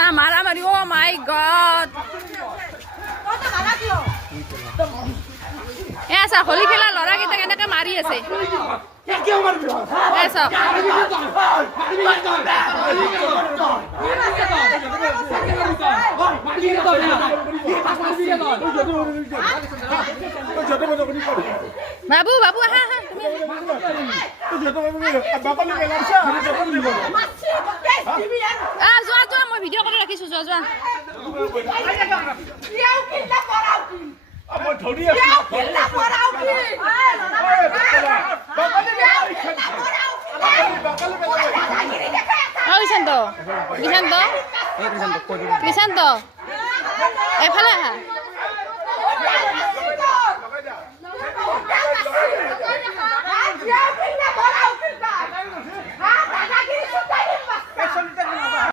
চা মাৰামাৰি অ মাই গড এ চা হোলী খেলা ল'ৰাকেইটা কেনেকে মাৰি আছে এ চা বাবু বাবু আহা আহা যোৱা যোৱা মই ভিডিঅ' কৰি ৰাখিছো যোৱা যোৱা কৃষান্ত এফালে আহা